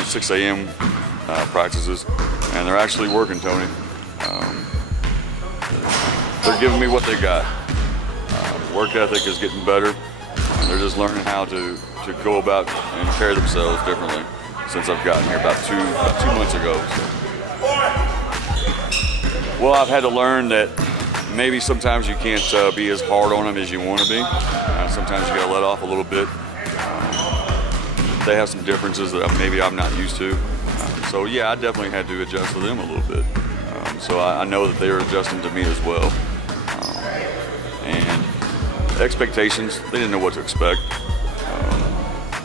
doing 6 a.m. Practices, and they're actually working, Tony. They're giving me what they got. Work ethic is getting better, and they're just learning how to go about and carry themselves differently since I've gotten here about two months ago. So. Well, I've had to learn that maybe sometimes you can't be as hard on them as you want to be. Sometimes you got to let off a little bit. They have some differences that maybe I'm not used to. So yeah, I definitely had to adjust to them a little bit. So I know that they are adjusting to me as well. And expectations, they didn't know what to expect.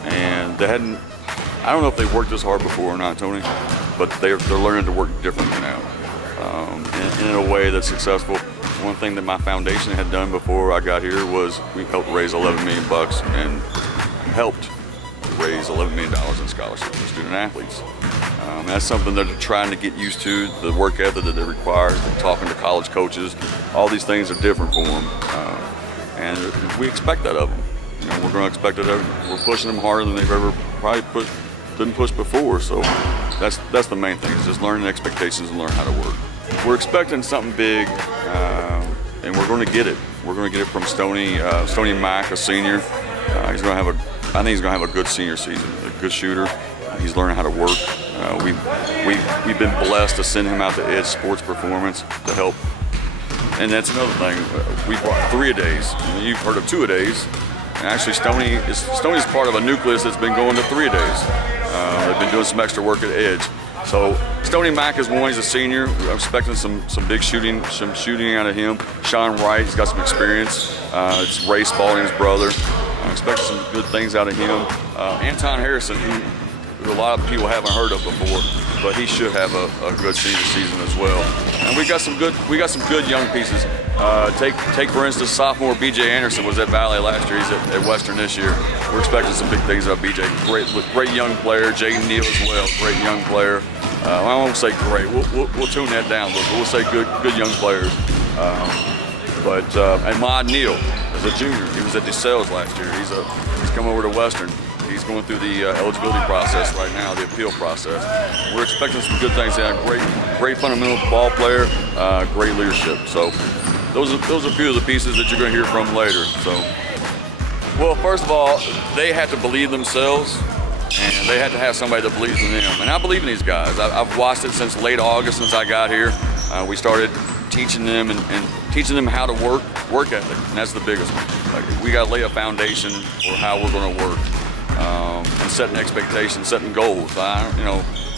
And they hadn't, I don't know if they worked this hard before or not, Tony, but they're learning to work differently now. In a way that's successful. One thing that my foundation had done before I got here was we helped raise $11 million and helped raise $11 million in scholarships for student athletes. That's something that they're trying to get used to, the work ethic that it requires, talking to college coaches. All these things are different for them. And we expect that of them. You know, we're going to expect it of them. We're pushing them harder than they've ever probably been pushed before. So that's the main thing, is just learning expectations and learn how to work. We're expecting something big, and we're going to get it. We're going to get it from Stoney Mack, a senior. He's going to have I think he's going to have a good senior season, a good shooter. He's learning how to work. We've been blessed to send him out to Edge Sports Performance to help. And that's another thing. We brought 3-a-days. You've heard of 2-a-days. And actually, Stoney's part of a nucleus that's been going to 3-a-days. They've been doing some extra work at Edge. So Stoney Mack is one. He's a senior. I'm expecting some big shooting, out of him. Sean Wright, he's got some experience. It's Ray Spalding's brother. I'm expecting some good things out of him. Anton Harrison, who a lot of people haven't heard of before, but he should have a good senior season as well. And we got some good young pieces. Take for instance, sophomore B.J. Anderson was at Valley last year. He's at Western this year. We're expecting some big things out of B.J. Great young player. Jaden Neal as well, great young player. I won't say great. We'll tune that down a little bit. We'll say good young players. And Mod Neal is a junior. He was at DeSales last year. He's come over to Western. He's going through the eligibility process right now, the appeal process. We're expecting some good things. Great fundamental ball player, great leadership. So those are a few of the pieces that you're going to hear from later. So, well, first of all, they had to believe themselves, and they had to have somebody that believes in them. And I believe in these guys. I've watched it since late August, since I got here. We started teaching them and teaching them how to work ethic, and that's the biggest one. Like, we got to lay a foundation for how we're going to work. And setting expectations, setting goals. I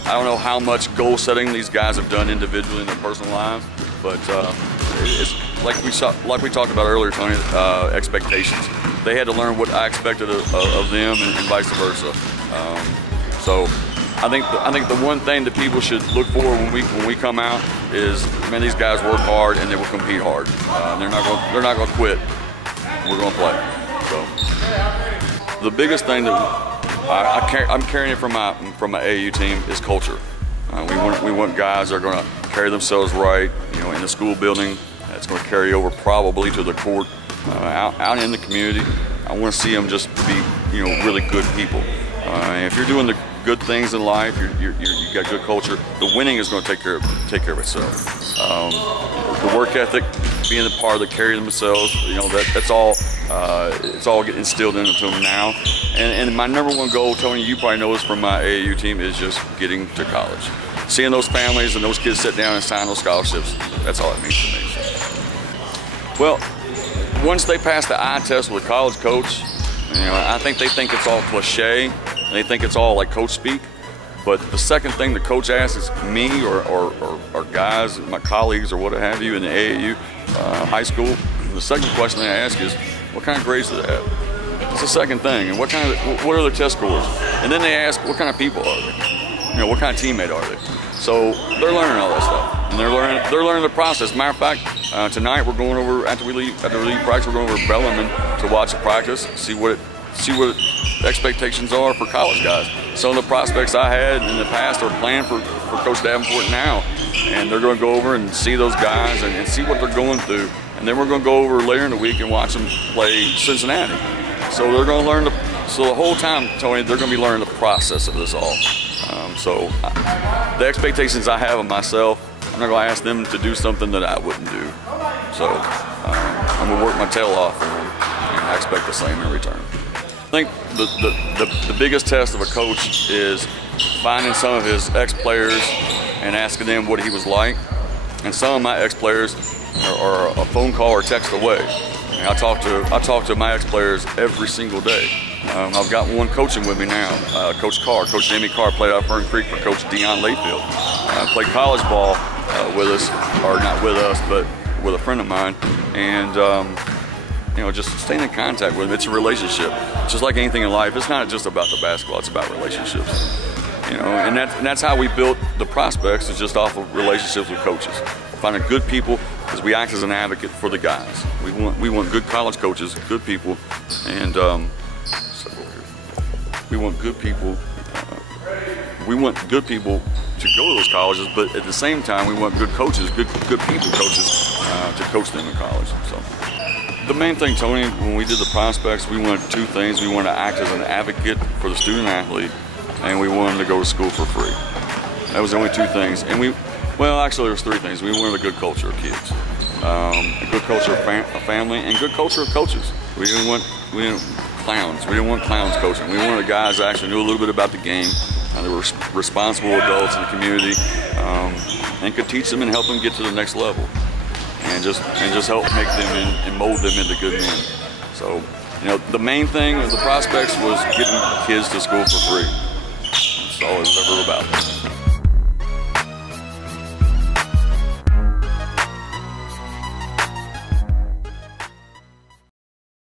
don't know how much goal setting these guys have done individually in their personal lives, but it's like we talked about earlier, Tony. Expectations. They had to learn what I expected of them, and vice versa. So I think the one thing that people should look for when we come out is, man, these guys work hard and they will compete hard. They're not going to quit. We're going to play. So. The biggest thing that I'm carrying it from my AAU team is culture. We want guys that are going to carry themselves right, in the school building. It's going to carry over probably to the court, out in the community. I want to see them just be, really good people. And if you're doing the good things in life, you got good culture, the winning is going to take care of itself. The work ethic, being the part that carry themselves, that's all. It's all getting instilled into them now. And my number one goal, Tony, you probably know this from my AAU team, is just getting to college. Seeing those families and those kids sit down and sign those scholarships, that's all it means to me. Well, once they pass the eye test with a college coach, I think they think it's all cliche. They think it's all like coach speak. But the second thing the coach asks is me or guys, my colleagues or what have you in the AAU high school. The second question they ask is, what kind of grades do they have? It's the second thing. And what are their test scores? And then they ask, what kind of people are they? What kind of teammate are they? So they're learning all that stuff, and they're learning the process. Matter of fact, tonight we're going over after we leave practice. We're going over to Bellarmine to watch the practice, see what expectations are for college guys. Some of the prospects I had in the past are playing for Coach Davenport now, and they're going to go over and see those guys and see what they're going through. And then we're going to go over later in the week and watch them play Cincinnati. So they're going to learn So the whole time, Tony, they're going to be learning the process of this all. The expectations I have of myself, I'm not going to ask them to do something that I wouldn't do. So I'm going to work my tail off for them, and I expect the same in return. I think the biggest test of a coach is finding some of his ex-players and asking them what he was like. And some of my ex-players are a phone call or text away. And I talk to my ex-players every single day. I've got one coaching with me now, Coach Carr. Coach Jamie Carr played out of Fern Creek for Coach Deion Layfield. Played college ball with us, or not with us, but with a friend of mine. And you know, just staying in contact with him. It's a relationship. Just like anything in life, it's not just about the basketball, it's about relationships. You know, and that's how we built the prospects, is just off of relationships with coaches. Finding good people, because we act as an advocate for the guys. We want good college coaches, good people, and we want good people. We want good people to go to those colleges, but at the same time, we want good coaches, good people coaches to coach them in college. So the main thing, Tony, when we did the prospects, we wanted two things. We wanted to act as an advocate for the student athlete, and we wanted to go to school for free. That was the only two things. And well, actually, there was three things. We wanted a good culture of kids, a good culture of family, and good culture of coaches. We didn't want clowns. We didn't want clowns coaching. We wanted guys that actually knew a little bit about the game. They were responsible adults in the community, and could teach them and help them get to the next level, and just help make them and mold them into good men. So, you know, the main thing of the prospects was getting kids to school for free. That's all it was ever about.